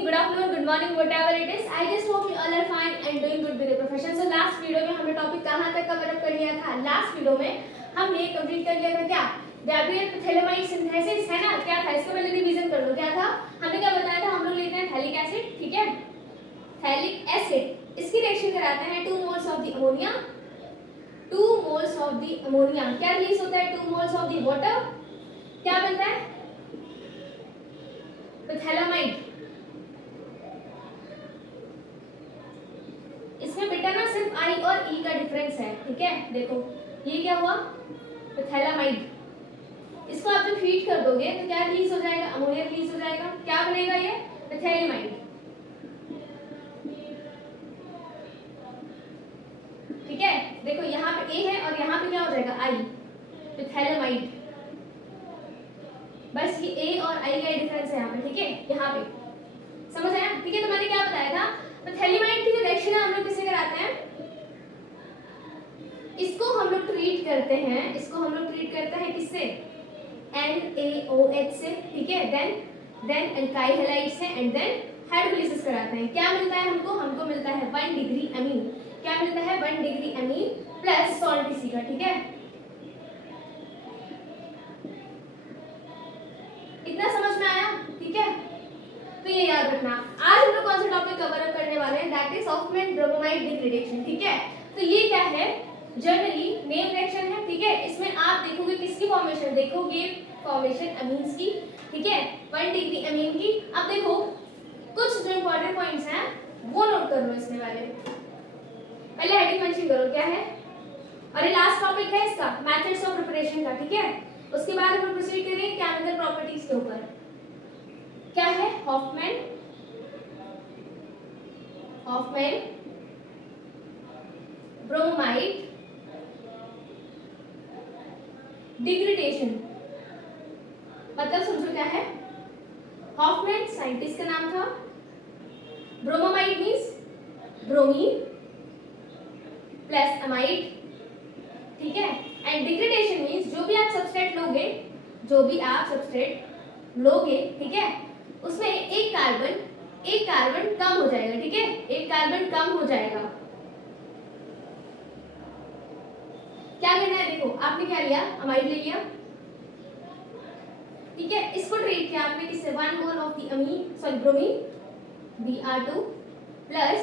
evening, good afternoon, good morning, whatever it is. I just hope you all are fine and doing good with your profession. So last video में हमने topic कहाँ तक cover up कर लिया था? Last video में हमने complete कर लिया था क्या? गैब्रियल थैलेमाइड सिंथेसिस है ना? क्या था? इसको पहले रिवीजन कर लो. क्या था? हमने क्या बताया था? हम लोग लेते हैं थैलिक एसिड, ठीक है? थैलिक एसिड इसकी रिएक्शन कराते हैं 2 moles of the ammonia. 2 moles of the ammonia क्या रिलीज होता है? 2 मोल्स ऑफ द वाटर. क्या बनता है? थैलेमाइड. इसमें बेटा ना सिर्फ आई और ई का डिफरेंस है, ठीक है? देखो ये क्या हुआ? थैलेमाइड. इसको आप जब हीट कर दोगे तो क्या रिलीज हो जाएगा? अमोनिया रिलीज हो जाएगा. क्या बनेगा ये? थैलेमाइड. ठीक है? देखो यहाँ पे ए है और यहाँ पे क्या हो जाएगा? आई. थैलेमाइड. बस ये ए और आई का डिफरेंस है यहाँ पे, ठीक है? यहाँ पे समझ आया? ठीक है? तो मैंने क्या बताया था? तो थैलेमाइड की जो रिएक्शन है हम लोग किससे कराते हैं? इसको हम लोग ट्रीट करते हैं. इसको हम लोग ट्रीट करते हैं किससे? NaOH से, ठीक है? देन एल्काइल हैलाइड से एंड देन हाइड्रोलिसिस कराते हैं. क्या मिलता है हमको? हमको मिलता है 1 डिग्री अमीन. क्या मिलता है? 1 डिग्री अमीन प्लस सॉल्ट इसी का, ठीक है? इतना समझ में आया? ठीक है? तो ये याद रखना. आज हम लोग कौन सा टॉपिक कवर अप करने वाले हैं? That is Hoffmann bromide degradation, ठीक है? तो ये क्या है? जनरली नेम रिएक्शन है, ठीक है? इसमें आप देखोगे किसकी फॉर्मेशन? देखोगे फॉर्मेशन अमीन्स की, ठीक है? 1 डिग्री अमीन की. अब देखो कुछ जो इंपॉर्टेंट पॉइंट्स हैं वो नोट कर लो इसमें वाले. पहले हेडिंग मेंशन करो क्या है. और ये लास्ट टॉपिक है इसका मेथड्स ऑफ प्रिपरेशन का, ठीक है? उसके बाद हम प्रोसीड करेंगे केमिकल प्रॉपर्टीज के ऊपर. क्या है? Hoffmann bromide degradation. मतलब समझो क्या है? हॉफमैन साइंटिस्ट का नाम था. Bromide means bromine plus amide, ठीक है? एंड डिग्रेडेशन मींस जो भी आप सबस्ट्रेट लोगे, ठीक है? उसमें एक कार्बन कम हो जाएगा, ठीक है? एक कार्बन कम हो जाएगा. क्या करना है? देखो आपने क्या लिया? अमाइड ले लिया, ठीक है? इसको ट्रीट किया आपने किससे? 1 mole of the bromine Br2 plus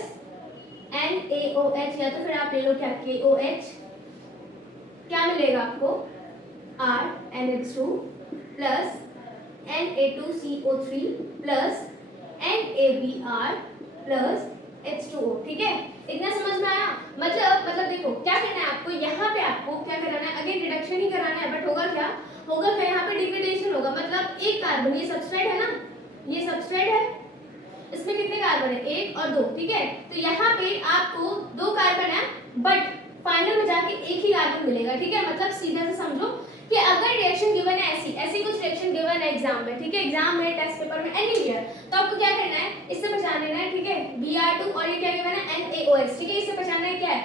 NaOH या तो फिर आप ले लो क्या? KOH. क्या मिलेगा आपको? RNH2 plus Na2CO3 plus NaBr plus H2O, ठीक है? इतना समझ में आया? मतलब देखो क्या करना है आपको? यहाँ पे आपको क्या कराना है? अगेन रिडक्शन ही कराना है. बट होगा क्या? यहाँ पे डिग्रेडेशन होगा. मतलब एक कार्बन, ये सबस्ट्रेट है ना, ये सबस्ट्रेट है, इसमें कितने कार्बन है? 1 और 2, ठीक है? तो यहाँ पे आपको 2 कार्बन है बट फाइनल में जाके एक ही कार्बन मिलेगा, ठीक है? मतलब सीधा से समझो कि अगर रिएक्शन गिवन है ऐसी कुछ रिएक्शन गिवन है एग्जाम में, ठीक है? एग्जाम में, टेस्ट पेपर में, एनीवेयर, तो आपको क्या करना है? इससे पहचान लेना है, ठीक है? Br2 और ये क्या गिवन है? NaOH, ठीक है? इससे पहचानना है क्या है?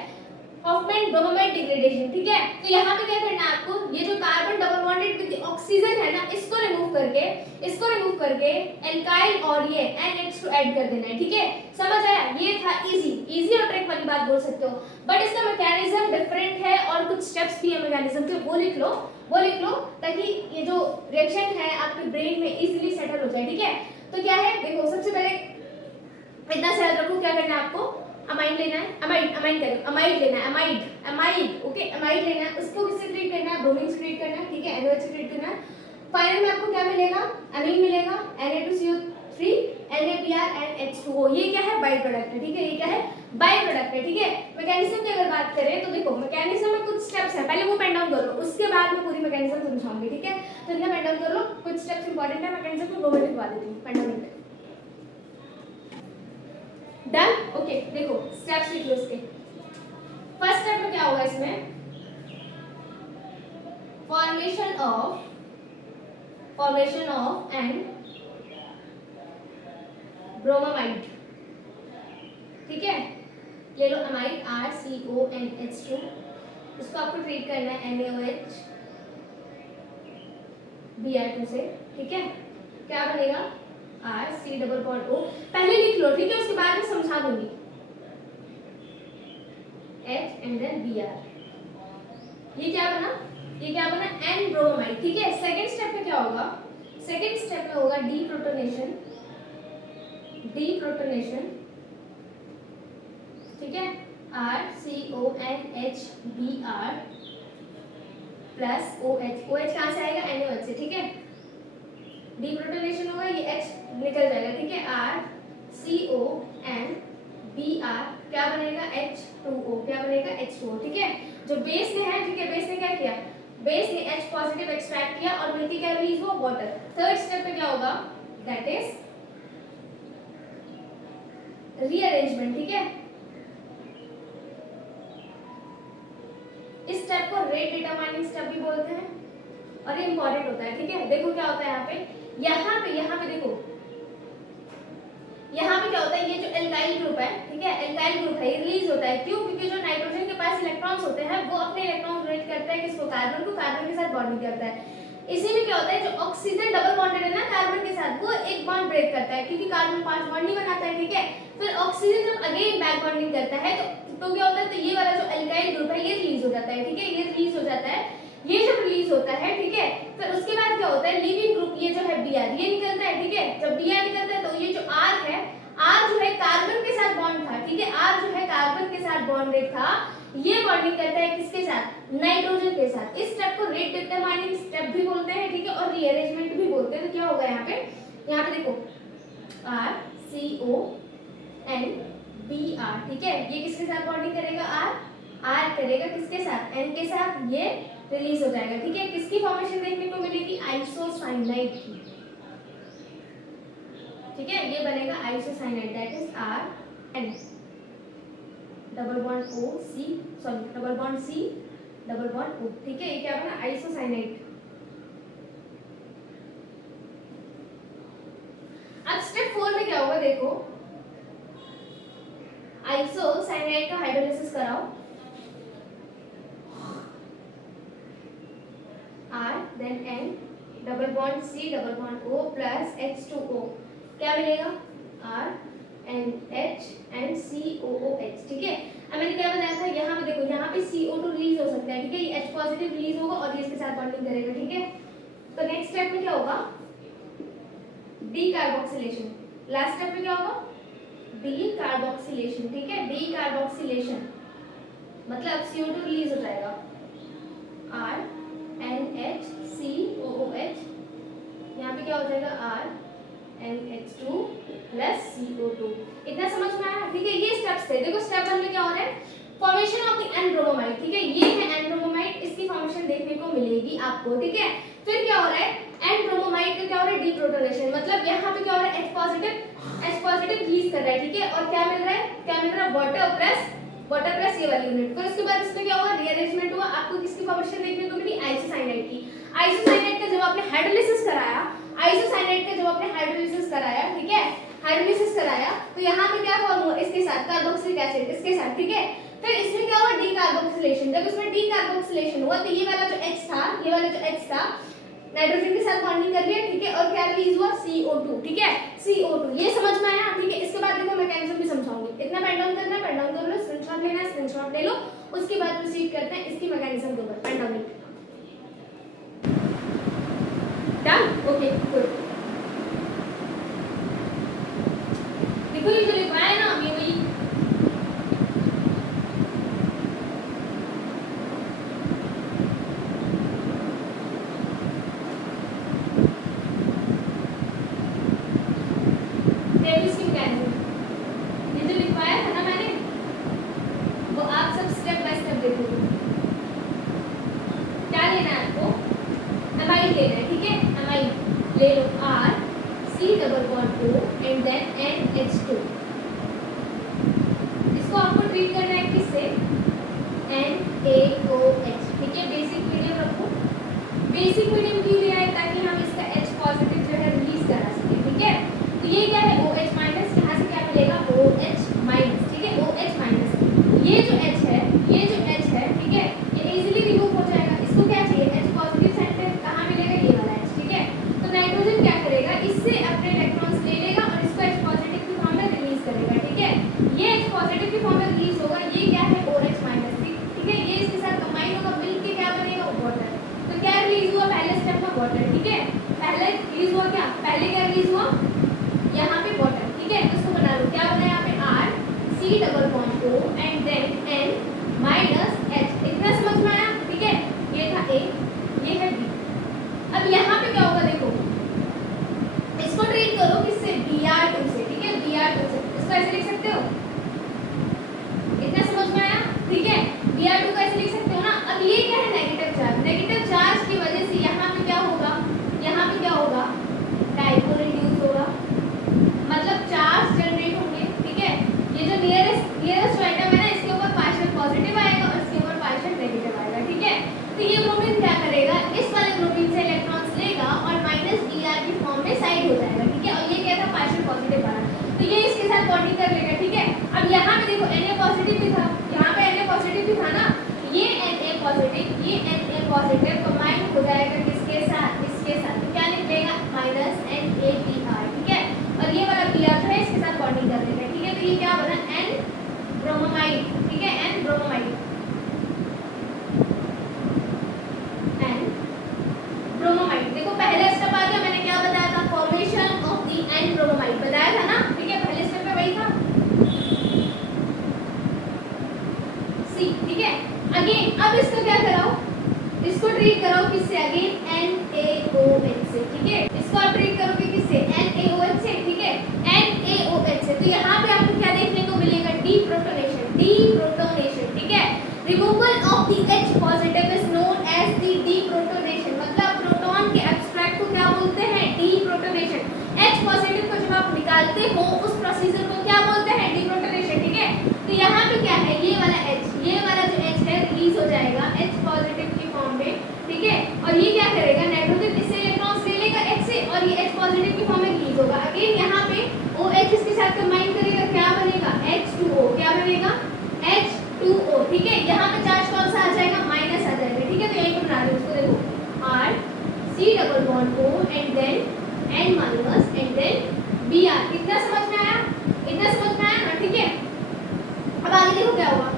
हॉफमैन ब्रोमाइड डिग्रेडेशन, ठीक है? तो यहाँ पे क्या करना है आपको? ये जो carbon double bonded with oxygen है ना, इसको रिमूव करके एल्काइल और ये NH2 ऐड कर देना है, ठीक है? समझ आया? ये था इजी और ट्रिक वाली बात बोल सकते हो. बट इसका मैकेनिज्म डिफरेंट है और कुछ स्टेप्स भी है मैकेनिज्म के, वो लिख लो ताकि ये जो रिएक्शन है आपके ब्रेन में इजीली सेटल हो जाए, ठीक है? तो क्या है? देखो सबसे पहले इतना से याद रखो क्या करना है आपको? अमाइड लेना है. अमाइड लेना है. ओके? अमाइड लेना है. उसको किससे ट्रीट करना है? ब्रोमीन से ट्रीट करना है, ठीक है? NaOH से ट्रीट करना है. फाइनल में आपको क्या मिलेगा? अमीन मिलेगा, Na2CO3 NaBr एंड H2O. ये क्या है? बाय प्रोडक्ट है, ठीक है? ये क्या है? बाय प्रोडक्ट है, ठीक है? मैकेनिज्म की अगर बात करें तो देखो मैकेनिज्म में कुछ स्टेप्स है, पहले वो पेन डाउन कर लो, उसके बाद मैं पूरी मैकेनिज्म समझाऊंगी, ठीक है? तो इतना पेन डाउन कर लो. कुछ स्टेप्स इंपॉर्टेंट है मैकेनिज्म में, वो मैं लिखवा देती हूं. पेन डाउन करके डन. ओके देखो स्टेप्स लिख लो इसके. फर्स्ट स्टेप में क्या होगा? इसमें फॉर्मेशन ऑफ एंड ब्रोमाइड, ठीक है? ले लो अमाइड RCONH2. इसको आपको ट्रीट करना है NaOH Br2 से, ठीक है? क्या बनेगा? RCONH C double bond O, पहले लिख लो ठीक है, उसके बाद में समझा दूंगी। H एंड देन Br, ये क्या बना, ये क्या बना, N ब्रोमाइड। ठीक है, सेकंड स्टेप में क्या होगा, सेकंड स्टेप में होगा डीप्रोटोनेशन, डीप्रोटोनेशन, ठीक है, RCONHBr प्लस OH, OH कहाँ से आएगा, NaOH से। ठीक है, डीप्रोटोनेशन होगा, ये H निकल जाएगा। ठीक है, RCONBr क्या बनेगा, H2O, क्या बनेगा, H2O। ठीक है, जो बेस ने है, ठीक है, बेस ने क्या किया, बेस ने H पॉजिटिव एक्सट्रैक्ट किया और मिलके क्या रिलीज हुआ, वाटर। थर्ड स्टेप में क्या होगा, दैट इज रीअरेंजमेंट। ठीक है, इस स्टेप को रेट डिटरमाइनिंग स्टेप भी बोलते हैं और ये इंपॉर्टेंट होता है। ठीक है, देखो क्या होता है यहाँ पे, यहाँ पे देखो, यहाँ पे क्या होता है, ये जो एल्काइल ग्रुप है, ठीक है, एल्काइल ग्रुप है, ये रिलीज होता है। क्यों, क्योंकि जो नाइट्रोजन के पास इलेक्ट्रॉन्स होते हैं वो अपने इलेक्ट्रॉन डोनेट करता है किसको, कार्बन को, कार्बन के साथ बॉन्डिंग करता है। इसी में क्या होता है, जो ऑक्सीजन डबल बॉन्डेड है ना कार्बन के साथ, वो एक बॉन्ड ब्रेक करता है क्योंकि कार्बन 5 बॉन्ड नहीं बनाता है। ठीक है, फिर ऑक्सीजन जब अगेन बैक बॉन्डिंग करता है तो क्या होता है, तो ये वाला जो एल्काइल ग्रुप है ये रिलीज हो जाता है। ठीक है, ये रिलीज हो जाता है, ये जब रिलीज होता है, ठीक है, फिर उसके बाद क्या होता है, लिविंग ग्रुप ये जो है Br, ये निकलता है। ठीक है, जब Br निकलता है तो ये जो R है, R जो है कार्बन के साथ बॉन्ड था। ठीक है, R जो है कार्बन के साथ बॉन्डेड था, ये बॉन्डिंग करता है किसके साथ, नाइट्रोजन के साथ। इस स्टेप को रेट डिटरमाइनिंग स्टेप भी बोलते हैं। ठीक है, और रीअरेंजमेंट भी बोलते हैं। तो क्या होगा यहाँ पे देखो RCONBr, ठीक है, ये किसके साथ बॉन्डिंग करेगा, R करेगा किसके साथ, N के साथ, ये रिलीज हो जाएगा। ठीक है, किसकी फॉर्मेशन देखने को मिलेगी, आइसोसाइनाइड की। ठीक है, ये बनेगा isocyanide, that is RN double bond O C, sorry double bond C double bond O। ठीक है, ये क्या बना, आइसोसाइनाइड। अब स्टेप 4 में क्या होगा, देखो आइसोसाइनाइड का हाइड्रोलिसिस कराओ, R then N double bond C double bond O plus H2O, क्या मिलेगा, R NH and COOH। ठीक है, अब मैंने क्या बताया था, यहाँ पे देखो, यहाँ पे CO2 रिलीज हो सकता है। ठीक है, ये H पॉजिटिव रिलीज होगा और ये इसके साथ बॉन्डिंग करेगा। ठीक है, तो नेक्स्ट स्टेप में क्या होगा, डीकार्बोक्सिलेशन। लास्ट स्टेप में क्या होगा, डीकार्बोक्सिलेशन। ठीक है, डीकार्बोक्सिलेशन मतलब CO2 रिलीज हो जाएगा, R NH COOH, यहाँ पे क्या हो जाएगा, R NH2 प्लस CO2। इतना समझ में आया। ठीक है, ये स्टेप्स थे। देखो स्टेप 1 में क्या हो रहा है, formation of the N bromamide. ठीक है, ये है एन ब्रोमोमाइड, इसकी फॉर्मेशन देखने को मिलेगी आपको। ठीक है, फिर क्या हो रहा है, एन ब्रोमोमाइड का क्या हो रहा है, डीप्रोटोनेशन, मतलब यहाँ पे क्या हो रहा है, H पॉजिटिव रिलीज कर रहा है। ठीक है, और क्या मिल रहा है, वाटर प्लस ये वाली यूनिट। फिर उसके बाद इसमें क्या हुआ, रीअरेंजमेंट हुआ, आपको किसकी फॉर्मेशन देखने को मिली, आइसोसाइनाइड की। आइसोसाइनाइड का जब आपने हाइड्रोलिसिस कराया, ठीक है, हाइड्रोलिसिस कराया, तो यहाँ पे क्या फॉर्म हुआ, इसके साथ कार्बोक्सिलिक एसिड, इसके साथ। ठीक है, फिर इसमें क्या हुआ, डीकार्बोक्सिलेशन। जब इसमें डीकार्बोक्सिलेशन हुआ तो ये वाला जो H था, नाइट्रोजन के साथ बॉन्डिंग कर लिया। ठीक है, और क्या रिलीज हुआ, CO2। ठीक है, CO2, ये समझ में आया। ठीक है, इसके बाद देखो मैकेनिज्म भी समझाऊंगी। इतना पेन डाउन करना है, पेन डाउन कर लो, स्क्रीनशॉट लेना है, स्क्रीनशॉट ले लो, उसके बाद प्रोसीड करते हैं इसकी मैकेनिज्म के ऊपर। Pen down done, okay good. देखो ये जो लिखा है ना, ये वही देखो यहाँ पे बॉटम, ठीक है, तो इसको बना लो, क्या बना यहाँ पे R C double bond O and then N minus H। इतना समझ में आया, ठीक है, ये था A, ये है B। अब यहाँ पे क्या होगा देखो, इसको ट्रीट करो किससे, Br2 से, ठीक है, Br2 से, इसको ऐसे लिख सकते हो, इतना समझ में आया, ठीक है, Br2 को ऐसे लिख सकते हो ना। अब ये क्या है, नेगेटिव चार्ज, नेगेटिव चार्ज की वजह से यहाँ पे क्या होगा, यहाँ पे क्या होगा, डाइपोल इंड्यूस होगा, मतलब चार्ज जनरेट होंगे, ठीक है। ये जो नियरेस्ट आइटम है ना, इसके ऊपर पार्शियल पॉजिटिव आएगा और इसके ऊपर पार्शियल नेगेटिव आएगा, ठीक है। तो ये ब्रोमीन क्या करेगा, इस वाले ब्रोमीन से इलेक्ट्रॉन्स लेगा और माइनस Br की फॉर्म में साइड हो जाएगा, ठीक है। और ये क्या था, पार्शियल पॉजिटिव वाला, तो ये इसके साथ बॉन्डिंग कर लेगा, ठीक है। अब यहाँ पे देखो Na पॉजिटिव भी था, यहाँ पे Na पॉजिटिव भी था ना, ये Na पॉजिटिव, ये Na पॉजिटिव कंबाइन हो जाएगा किसके साथ, इसके साथ, तो क्या निकलेगा, माइनस NaBr, ठीक है। और ये वाला Br जो है इसके साथ बॉन्डिंग कर देगा, ठीक है। तो ये क्या बना, N ब्रोमोमाइड, ठीक है, N ब्रोमोमाइड, N ब्रोमोमाइड। देखो पहला स्टेप आ गया, मैंने क्या बताया था, formation of the N bromamide बताया था ना, ठीक है, पहले स्टेप में वही था C, ठीक है। अगेन अब इसको क्या कराओ, इसको ट्रीट कराओ किससे, अगेन NaOH से, ठीक है। इसको आप ट्रीट करोगे किससे, NaOH से, ठीक है, NaOH से। तो यहाँ पे आपको क्या देखने को मिलेगा, डीप्रोटोनेशन, डीप्रोटोनेशन, ठीक है। Removal of the H positive is known as the deprotonation, मतलब प्रोटॉन के एब्स्ट्रैक्ट को क्या बोलते हैं, डीप्रोटोनेशन। H पॉजिटिव को जब आप निकालते हो उस प्रोसीजर को क्या बोलते हैं, डीप्रोटोनेशन, ठीक है। तो यहाँ पे क्या है, ये वाला H, ये वाला जो H है रिलीज हो जाएगा H पॉजिटिव की फॉर्म में, ठीक है। और ये क्या करेगा, नाइट्रोजन इससे इलेक्ट्रॉन्स ले लेगा H से और ये H पॉजिटिव की फॉर्म में रिलीज होगा। अगेन यहाँ पे OH इसके साथ कंबाइन करेगा, क्या बनेगा, H2O, क्या बनेगा, H2O, ठीक है। यहाँ पे चार्ज कौन सा आ जाएगा, माइनस आ जाएगा, ठीक है। तो यही बना रहे हो, उसको देखो R C double bond O and then N minus and then Br। इतना समझ में आया, इतना समझ में आया ना, ठीक है। अब आगे देखो क्या होगा,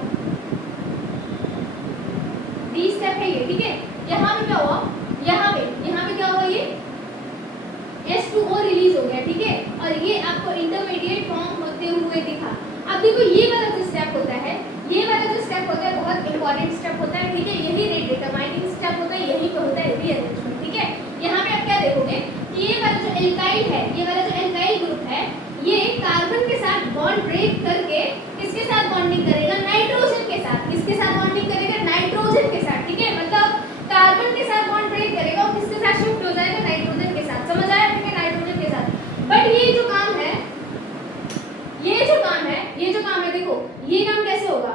डी स्टेप है ये, ठीक है। यहाँ पे क्या हुआ, यहाँ पे क्या हुआ, ये H2O रिलीज हो गया, ठीक है। और ये आपको इंटरमीडिएट फॉर्म होते हुए दिखा। अब देखो ये वाला जो स्टेप होता है, ये वाला जो स्टेप होता है बहुत इंपॉर्टेंट स्टेप होता है, ठीक है। यही रेट डिटरमाइनिंग स्टेप होता है, यही पे होता है रीअरेंजमेंट, ठीक है। यहाँ पे आप क्या देखोगे कि ये वाला जो एल्काइल है, ये वाला जो एल्काइल ग्रुप है, ये कार्बन के साथ बॉन्ड ब्रेक करके किसके साथ बॉन्डिंग करेगा, नाइट्रोजन के साथ। किसके साथ बॉन्डिंग करेगा, नाइट्रोजन के साथ, ठीक है। मतलब कार्बन के साथ बॉन्ड ब्रेक करेगा और किसके साथ शिफ्ट हो जाएगा, नाइट्रोजन के साथ, समझ आया, ठीक है, नाइट्रोजन के साथ। बट ये जो काम है, देखो ये काम कैसे होगा।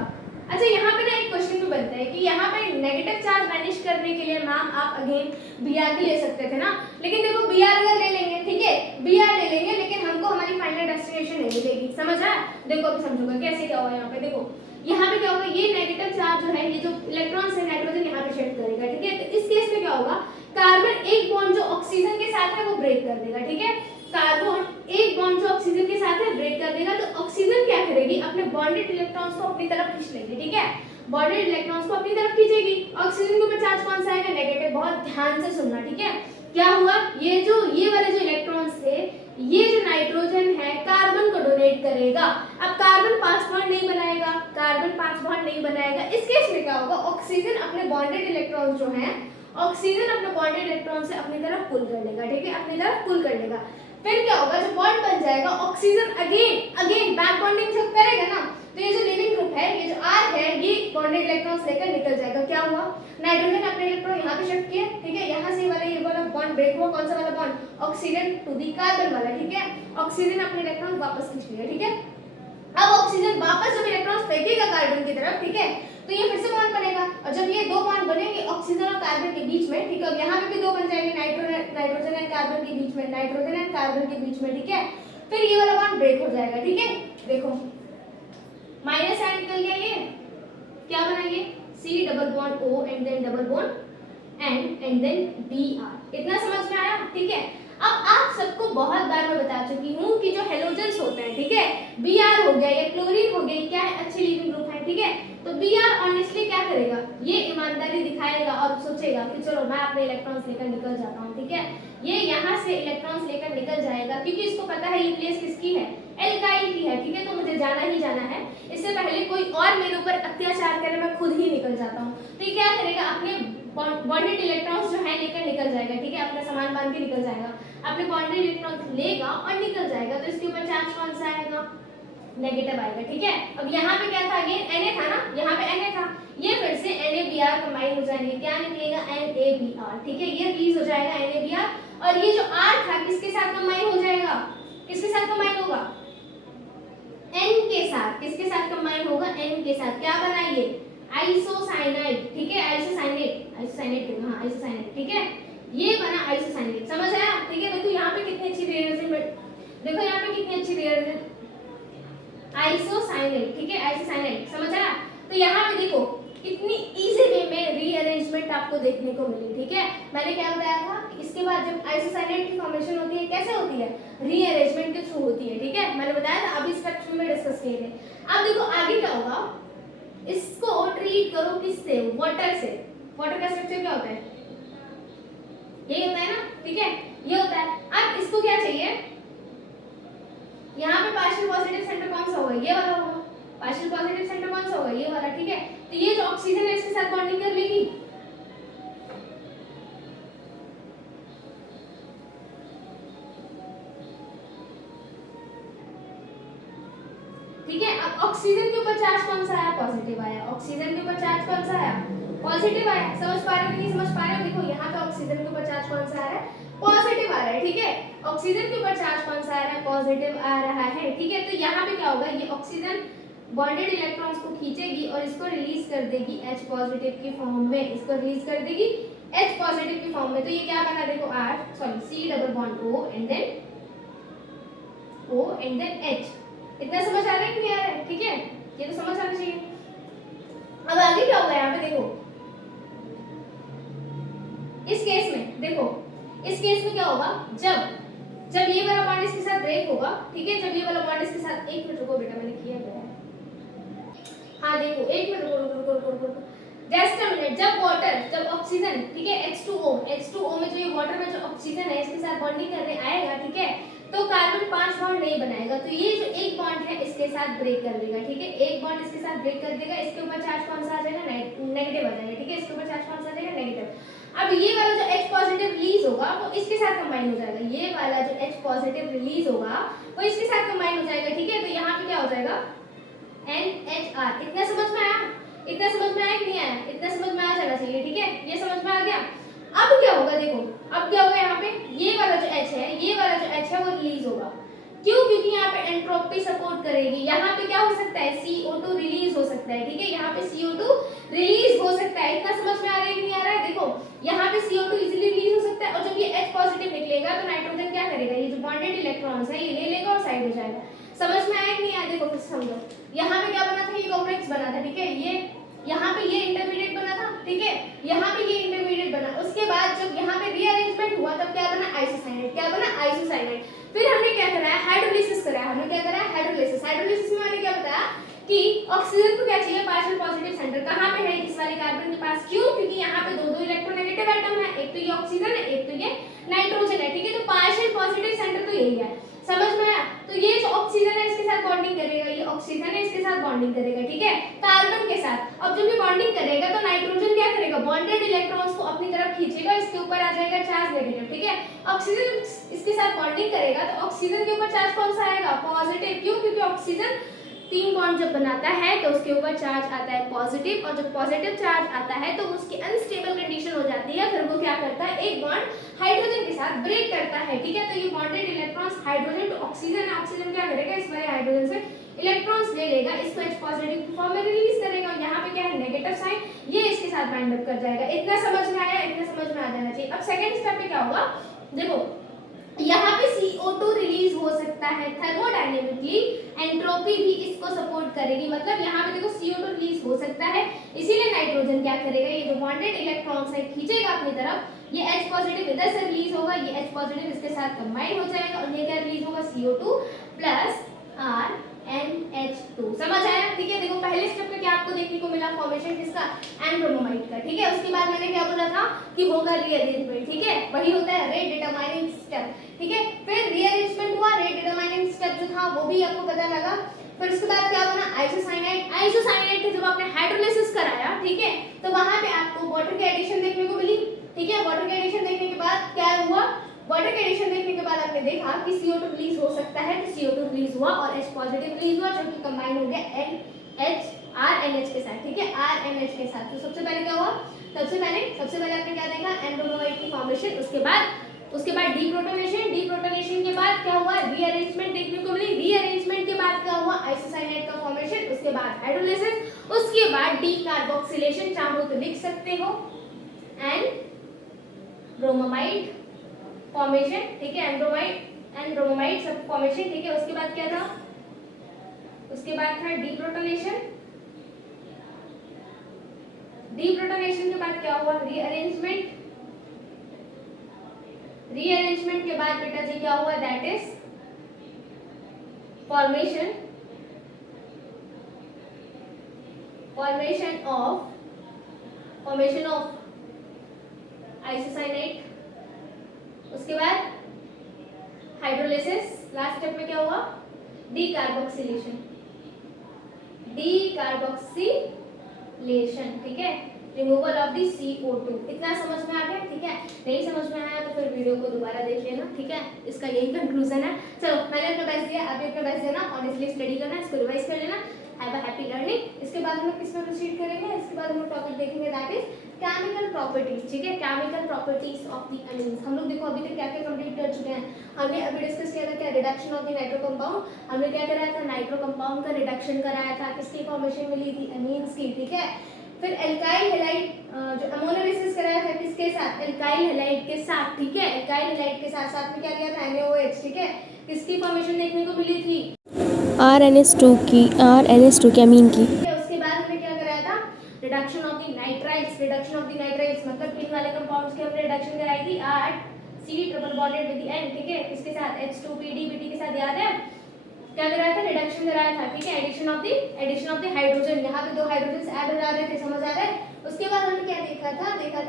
अच्छा यहाँ पे ना एक क्वेश्चन भी बनता है कि यहाँ पे नेगेटिव चार्ज मैनेज करने के लिए मैम आप अगेन Br भी ले सकते थे ना, लेकिन देखो Br अगर ले लेंगे, ठीक है, Br ले लेंगे, लेकिन हमको हमारी फाइनल डेस्टिनेशन नहीं मिलेगी, समझ आया। देखो अभी समझोगा कैसे क्या होगा। यहाँ पे देखो, यहाँ पे क्या होगा, ये नेगेटिव चार्ज जो है, ये जो इलेक्ट्रॉन है नाइट्रोजन यहाँ पे शिफ्ट करेगा, ठीक है। तो इस केस में क्या होगा, कार्बन एक बॉन्ड जो ऑक्सीजन के साथ है वो ब्रेक कर देगा, ठीक है। कार्बन एक बॉन्ड जो ऑक्सीजन के साथ है ब्रेक कर देगा, तो ऑक्सीजन क्या करेगी, अपने बॉन्डेड इलेक्ट्रॉन्स को अपनी तरफ खींच लेगी, ठीक है। बॉन्डेड इलेक्ट्रॉन्स को अपनी तरफ खींचेगी, ऑक्सीजन के ऊपर चार्ज कौन सा आएगा, नेगेटिव। बहुत ध्यान से सुनना, ठीक है। क्या हुआ, ये वाले जो इलेक्ट्रॉन्स थे, ये जो नाइट्रोजन है कार्बन को डोनेट करेगा। अब कार्बन 5 बॉन्ड नहीं बनाएगा, कार्बन 5 बॉन्ड नहीं बनाएगा। इस केस में क्या होगा, ऑक्सीजन अपने बॉन्डेड इलेक्ट्रॉन्स जो हैं, ऑक्सीजन अपने बॉन्डेड इलेक्ट्रॉन से अपनी तरफ पुल कर लेगा, ठीक है, अपनी तरफ पुल कर लेगा। फिर क्या होगा, जो बॉन्ड बन जाएगा, ऑक्सीजन अगेन बैक बॉन्डिंग जब करेगा ना, तो ये जो लिविंग ग्रुप है, ये जो R है, ये बॉन्डेड इलेक्ट्रॉन्स लेकर निकल जाएगा। क्या हुआ, नाइट्रोजन अपने इलेक्ट्रॉन यहाँ पे शिफ्ट किया, ठीक है। यहाँ से ये वाला बॉन्ड ब्रेक हुआ, कौन सा वाला bond, oxygen to the carbon वाला, ठीक है। ऑक्सीजन अपने इलेक्ट्रॉन वापस खींच लिया, ठीक है। अब ऑक्सीजन वापस जब इलेक्ट्रॉन्स फेंकेगा कार्बन की तरफ, ठीक है, तो ये फिर से बॉन्ड बनेगा। और जब ये दो बॉन्ड बनेंगे ऑक्सीजन और कार्बन के बीच में, ठीक है, यहाँ पे भी दो बन जाएंगे, नाइट्रोजन एंड कार्बन के बीच में, नाइट्रोजन एंड कार्बन के बीच में, ठीक है। फिर ये वाला बॉन्ड ब्रेक हो जाएगा, ठीक है। देखो माइनस साइन निकल गया, ये क्या बना, ये C double bond O and then double bond N and then Br। इतना समझ में आया, ठीक है। अब आप सबको बहुत बार मैं बता चुकी हूँ कि जो हेलोजन्स होते हैं, ठीक है, Br हो गया, ये क्लोरीन हो गया, क्या है, अच्छे लीविंग ग्रुप है, ठीक है। तो Br ऑनेस्टली क्या करेगा, ये ईमानदारी दिखाएगा और सोचेगा कि चलो मैं अपने इलेक्ट्रॉन्स लेकर निकल जाता हूँ, ठीक है। ये यहाँ से इलेक्ट्रॉन्स लेकर निकल जाएगा क्योंकि इसको पता है ये प्लेस किसकी है, एल्काइल की है, ठीक है। तो मुझे जाना ही जाना है, इससे पहले कोई और मेरे ऊपर अत्याचार करे मैं खुद ही निकल जाता हूँ। तो ये क्या करेगा, अपने बॉन्डेड इलेक्ट्रॉन्स जो है लेकर निकल जाएगा, ठीक है, अपना सामान बांध के निकल जाएगा, अपने बॉन्डेड इलेक्ट्रॉन्स लेगा और निकल जाएगा। तो इसके ऊपर चार्ज कौन सा आएगा, नेगेटिव आएगा, ठीक है। अब यहाँ पे क्या था, ये Na था ना, यहाँ पे Na था, ये फिर से NaBr कंबाइन हो जाएंगे, क्या निकलेगा, NaBr, ठीक है। ये रिलीज हो जाएगा NaBr, और ये जो R था किसके साथ कंबाइन हो जाएगा, किसके साथ कंबाइन होगा, N के साथ, किसके साथ कंबाइन होगा, N के साथ। क्या बना ये, आइसोसाइनाइड, ठीक है, आइसोसाइनेट, आइसोसाइनेट, हाँ आइसोसाइनेट, ठीक है, ये बना आइसोसाइनेट, समझ आया, ठीक है। देखो यहाँ पे कितनी अच्छी रिअरेंजमेंट, देखो यहाँ पे कितनी अच्छी रिअरेंजमेंट, आइसोसाइनेट, ठीक है, आइसोसाइनेट, समझ आया। तो यहाँ पे देखो कितनी इजी वे में रीअरेंजमेंट आपको देखने को मिली, ठीक है। मैंने क्या बताया था, इसके बाद जब आइसोसाइनेट की फॉर्मेशन होती है कैसे होती है, रीअरेंजमेंट के थ्रू होती है, ठीक है, मैंने बताया था, अभी स्ट्रक्चर में डिस्कस किए थे। अब देखो आगे क्या होगा, इसको ट्रीट करो किससे, वाटर से। वाटर का स्ट्रक्चर क्या होता है, यही होता है ना, ठीक है, ये होता है। अब इसको क्या चाहिए, यहाँ पे पार्शियल पॉजिटिव सेंटर कौन सा होगा, ये वाला होगा, पार्शियल पॉजिटिव सेंटर कौन सा होगा, ये वाला, ठीक है। तो ये जो ऑक्सीजन है इसके साथ बॉन्डिंग कर लेगी, ठीक है। अब ऑक्सीजन के ऊपर चार्ज कौन सा आया, पॉजिटिव आया, ऑक्सीजन के ऊपर चार्ज कौन सा आया, पॉजिटिव आया। समझ पा रहे हो कि नहीं समझ पा रहे हो, देखो यहाँ पे ऑक्सीजन के ऊपर चार्ज कौन सा आ रहा है, पॉजिटिव आ रहा है, ठीक है। ऑक्सीजन के ऊपर चार्ज कौन सा आ रहा है, पॉजिटिव आ रहा है, ठीक है। तो यहाँ पे क्या होगा, ये ऑक्सीजन बॉन्डेड इलेक्ट्रॉन्स को खींचेगी और इसको रिलीज कर देगी H पॉजिटिव की फॉर्म में, इसको रिलीज कर देगी H पॉजिटिव की फॉर्म में। तो ये क्या बना, देखो R sorry C double bond O and then H। इतना समझ आ रहा है कि नहीं आ रहा है, ठीक है, ये तो समझ आना चाहिए। अब आगे क्या होगा, यहाँ पे देखो इस केस में, देखो इस केस में क्या होगा, जब ये वाला बॉन्ड इसके साथ ब्रेक होगा, ठीक है, जब ये वाला बॉन्ड इसके साथ, एक मिनट रुको बेटा, मैंने किया है, हाँ देखो एक मिनट रुको, जस्ट अ मिनट। जब ऑक्सीजन, ठीक है, H2O में जो ये वाटर में जो ऑक्सीजन है इसके साथ बॉन्डिंग करने आएगा, ठीक है, तो कार्बन 5 बॉन्ड नहीं बनाएगा, तो ये जो एक बॉन्ड है इसके साथ ब्रेक कर देगा, ठीक है, एक बॉन्ड इसके साथ ब्रेक कर देगा, इसके ऊपर चार्ज कौन सा आ जाएगा, नेगेटिव आ जाएगा, ठीक है, इसके ऊपर चार्ज कौन सा आ जाएगा, नेगेटिव। अब ये वाला जो H पॉजिटिव रिलीज होगा वो इसके साथ कंबाइन हो जाएगा, ये वाला जो H पॉजिटिव रिलीज होगा वो इसके साथ कंबाइन हो जाएगा, ठीक है। तो यहाँ पे क्या हो जाएगा, NHR। इतना समझ में आया, इतना समझ में आया कि नहीं आया, इतना समझ में आ जाना चाहिए, ठीक है, ये समझ में आ गया। अब क्या होगा, देखो अब क्या होगा, यहाँ पे ये वाला जो H है, ये वाला जो H है वो रिलीज होगा, क्यों, क्योंकि यहाँ पे एंट्रोपी सपोर्ट करेगी, यहाँ पे क्या हो सकता है, CO2 रिलीज हो सकता है, ठीक है, यहाँ पे CO2 रिलीज हो सकता है। इतना समझ में आ रहा है कि नहीं आ रहा है, देखो यहाँ पे CO2 इजीली रिलीज हो सकता है, और जब ये H पॉजिटिव निकलेगा तो नाइट्रोजन क्या करेगा, ये जो बॉन्डेड इलेक्ट्रॉन्स है ये ले लेगा और साइड हो जाएगा। समझ में आया कि नहीं आया, देखो फिर समझो, यहाँ पे क्या बना था, ये कॉम्प्लेक्स बना था, ठीक है, ये यहाँ पे ये इंटरमीडिएट बना था, ठीक है, यहाँ पे ये इंटरमीडिएट बना, उसके बाद जब यहाँ पे रीअरेंजमेंट हुआ तब क्या बना, आइसोसाइनेट, क्या बना, आइसोसाइनेट। फिर हमने क्या करा है, हाइड्रोलिसिस करा है, हमने क्या करा है, हाइड्रोलिसिस। हाइड्रोलिसिस में मैंने क्या बताया कि ऑक्सीजन को क्या चाहिए, पार्शियल पॉजिटिव सेंटर, कहाँ पे है, इस वाले कार्बन के पास, क्यों, क्योंकि यहाँ पे दो इलेक्ट्रोनेगेटिव एटम है, एक तो ये ऑक्सीजन है, एक तो ये नाइट्रोजन है, ठीक है, तो पार्शियल पॉजिटिव सेंटर तो यही है, समझ में आया। तो ये जो ऑक्सीजन है इसके साथ बॉन्डिंग करेगा, ये ऑक्सीजन है इसके साथ बॉन्डिंग करेगा, ठीक है, कार्बन के साथ। अब जब ये बॉन्डिंग करेगा तो नाइट्रोजन क्या करेगा, बॉन्डेड इलेक्ट्रॉन्स को अपनी तरफ खींचेगा, इसके ऊपर आ जाएगा चार्ज नेगेटिव, ठीक है। ऑक्सीजन इसके साथ बॉन्डिंग करेगा तो ऑक्सीजन के ऊपर चार्ज कौन सा आएगा, पॉजिटिव, क्यों, क्योंकि ऑक्सीजन 3 बॉन्ड जब बनाता है तो उसके ऊपर चार्ज आता है पॉजिटिव, और जब पॉजिटिव चार्ज आता है तो उसकी अनस्टेबल कंडीशन हो जाती है, फिर वो क्या करता है, एक बॉन्ड हाइड्रोजन के साथ ब्रेक करता है, ठीक है। तो ये bonded electrons hydrogen to oxygen है, ऑक्सीजन क्या करेगा, इस वाले हाइड्रोजन से इलेक्ट्रॉन्स ले लेगा, इसको H पॉजिटिव की फॉर्म में रिलीज करेगा, और यहाँ पे क्या है, नेगेटिव साइन, ये इसके साथ बाइंड अप कर जाएगा। इतना समझ में आया, इतना समझ में आ जाना चाहिए। अब सेकंड स्टेप पे क्या होगा, देखो यहाँ पे CO2 रिलीज हो सकता है, थर्मोडायनेमिकली एंट्रोपी भी इसको सपोर्ट करेगी, मतलब यहाँ पे देखो CO2 रिलीज हो सकता है, इसीलिए नाइट्रोजन क्या करेगा, ये जो बॉन्डेड इलेक्ट्रॉन्स है खींचेगा अपनी तरफ, ये H पॉजिटिव इधर से रिलीज होगा, ये H पॉजिटिव इसके साथ कंबाइन हो जाएगा, और ये क्या रिलीज होगा, CO2 प्लस R 2। समझ आया? ठीक है, देखो पहले स्टेप में क्या आपको देखने को मिला, फॉर्मेशन किसका, एन-ब्रोमोमाइड का। ठीक है, उसके बाद मैंने क्या बोला था कि होगा रीअरेंजमेंट। ठीक है, वही होता है रेट डिटरमाइनिंग स्टेप। ठीक है, फिर रीअरेंजमेंट हुआ, रेट डिटरमाइनिंग स्टेप जो था वो भी आपको पता लगा। फिर उसके बाद क्या बना, आइसोसाइनाइड। आइसोसाइनाइड के जब आपने हाइड्रोलिसिस कराया, ठीक है, तो वहां पे आपको वाटर की एडिशन देखने को मिली। ठीक है, वाटर की एडिशन देखने के बाद क्या हुआ, वाटर के एडिशन देखने के बाद आपने देखा कि CO2 रिलीज हो सकता है, तो CO2 रिलीज हुआ और H पॉजिटिव रिलीज हुआ, जो कि कंबाइन हो गया RNH के साथ। ठीक है, RNH के साथ। तो सबसे पहले क्या हुआ, सबसे पहले आपने क्या देखा, एन-ब्रोमोमाइड की फॉर्मेशन। उसके बाद डीप्रोटोनेशन के बाद क्या हुआ, रीअरेंजमेंट देखने को मिली। रीअरेंजमेंट के बाद क्या हुआ, आइसोसाइनाइड का फॉर्मेशन, उसके बाद हाइड्रोलिसिस, उसके बाद डीकार्बोक्सिलेशन, चाहो तो लिख सकते हो, एन-ब्रोमोमाइड फॉर्मेशन। ठीक है, एन-ब्रोमोमाइड सब फॉर्मेशन। ठीक है, उसके बाद क्या था, उसके बाद था डीप्रोटोनेशन। डीप्रोटोनेशन के बाद क्या हुआ, रीअरेंजमेंट। रीअरेंजमेंट के बाद बेटा जी क्या हुआ, that is formation of isocyanide. उसके बाद हाइड्रोलिसिस, लास्ट स्टेप में क्या हुआ, डीकार्बोक्सिलेशन। ठीक है, रिमूवल ऑफ द CO2। इतना समझ में आ गया? ठीक है, नहीं समझ में आया तो फिर वीडियो को दोबारा देख लेना। ठीक है, इसका यही कंक्लूजन है। चलो, मैंने अपना बेस्ट दिया, आप भी अपना बेस्ट देना, ऑनेस्टली स्टडी करना, इसको रिवाइज कर लेना। Have a happy learning. इसके बाद हम लोग किस पे प्रोसीड करेंगे, इसके बाद हम लोग टॉपिक देखेंगे, दैट इज केमिकल प्रॉपर्टीज। ठीक है, केमिकल प्रॉपर्टीज ऑफ द एमिन्स। हम लोग देखो अभी तक क्या क्या कंप्लीट कर चुके हैं। हमने अभी डिस्कस किया था क्या, reduction of the nitro compound. हमने क्या कराया था, नाइट्रो कंपाउंड का रिडक्शन कराया था, किसकी फॉर्मेशन मिली थी, एमीन्स की। ठीक है, फिर एल्काइल हैलाइड जो अमोनोलिसिस कराया था किसके साथ, एल्काइल हैलाइड के साथ। ठीक है, एल्काइल हैलाइड के साथ साथ में क्या किया था, NaOH। ठीक है, किसकी फॉर्मेशन देखने को मिली थी, RNS2 की अमीन की। उसके बाद हमने क्या कराया था, reduction of the nitrites. Reduction of the nitrites मतलब इन वाले कंपाउंड्स की हमने रिडक्शन कराई थी at C triple bonded with the N। ठीक है, किसके साथ, H2PDBT के साथ, याद है क्या कराया था, रिडक्शन कराया था। ठीक है, एडिशन ऑफ द हाइड्रोजन, यहाँ पे 2 हाइड्रोजन ऐड हो जा रहे थे, समझ आ रहा है। उसके बाद हमने क्या देखा था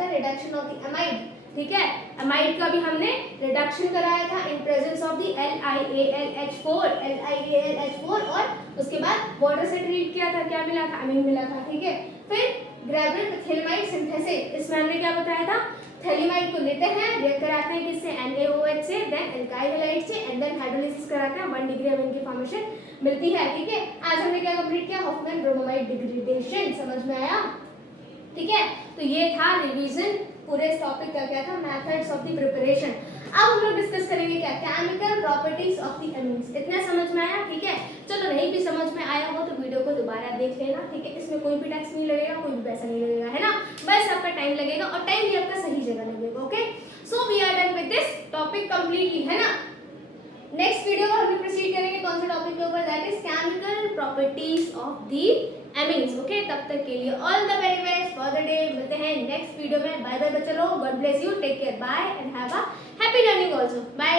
रिडक्शन ऑफ द अमाइड। ठीक है, अमाइड का भी हमने रिडक्शन कराया था in presence of the LiAlH4 और उसके बाद वाटर से ट्रीट किया था, क्या मिला था, अमीन मिला था। ठीक है, फिर ग्रेविल थैलेमाइड सिंथेसिस, इसमें हमने क्या बताया था, थैलेमाइड को लेते हैं, रिएक्ट कराते हैं किससे, NaOH से, देन एल्काइल हैलाइड से, एंड देन हाइड्रोलिसिस कराते हैं, 1 डिग्री अमीन की फॉर्मेशन मिलती है। ठीक है, आज हमने क्या कंप्लीट किया, हॉफमैन ब्रोमोमाइड डिग्रेडेशन। समझ में आया? ठीक है, तो ये था रिवीजन पूरे इस टॉपिक का, क्या था, मेथड्स ऑफ द प्रिपरेशन। अब हम लोग डिस्कस करेंगे क्या, chemical properties of the amines. इतना समझ में आया? ठीक है, चलो नहीं भी समझ में आया हो तो वीडियो को दोबारा देख लेना। ठीक है, इसमें कोई भी टैक्स नहीं लगेगा, कोई भी पैसा नहीं लगेगा, है ना, बस आपका टाइम लगेगा और टाइम भी आपका सही जगह लगेगा। Okay, so we are done with this topic completely, है ना। नेक्स्ट वीडियो में हम लोग प्रोसीड करेंगे कौन से टॉपिक के ऊपर, that is chemical properties of the amines. Okay, तब तक के लिए all the very best for the day. मिलते हैं नेक्स्ट वीडियो में। बाय बाय बच्चों, God bless you, take care, bye and have a happy learning also. Bye.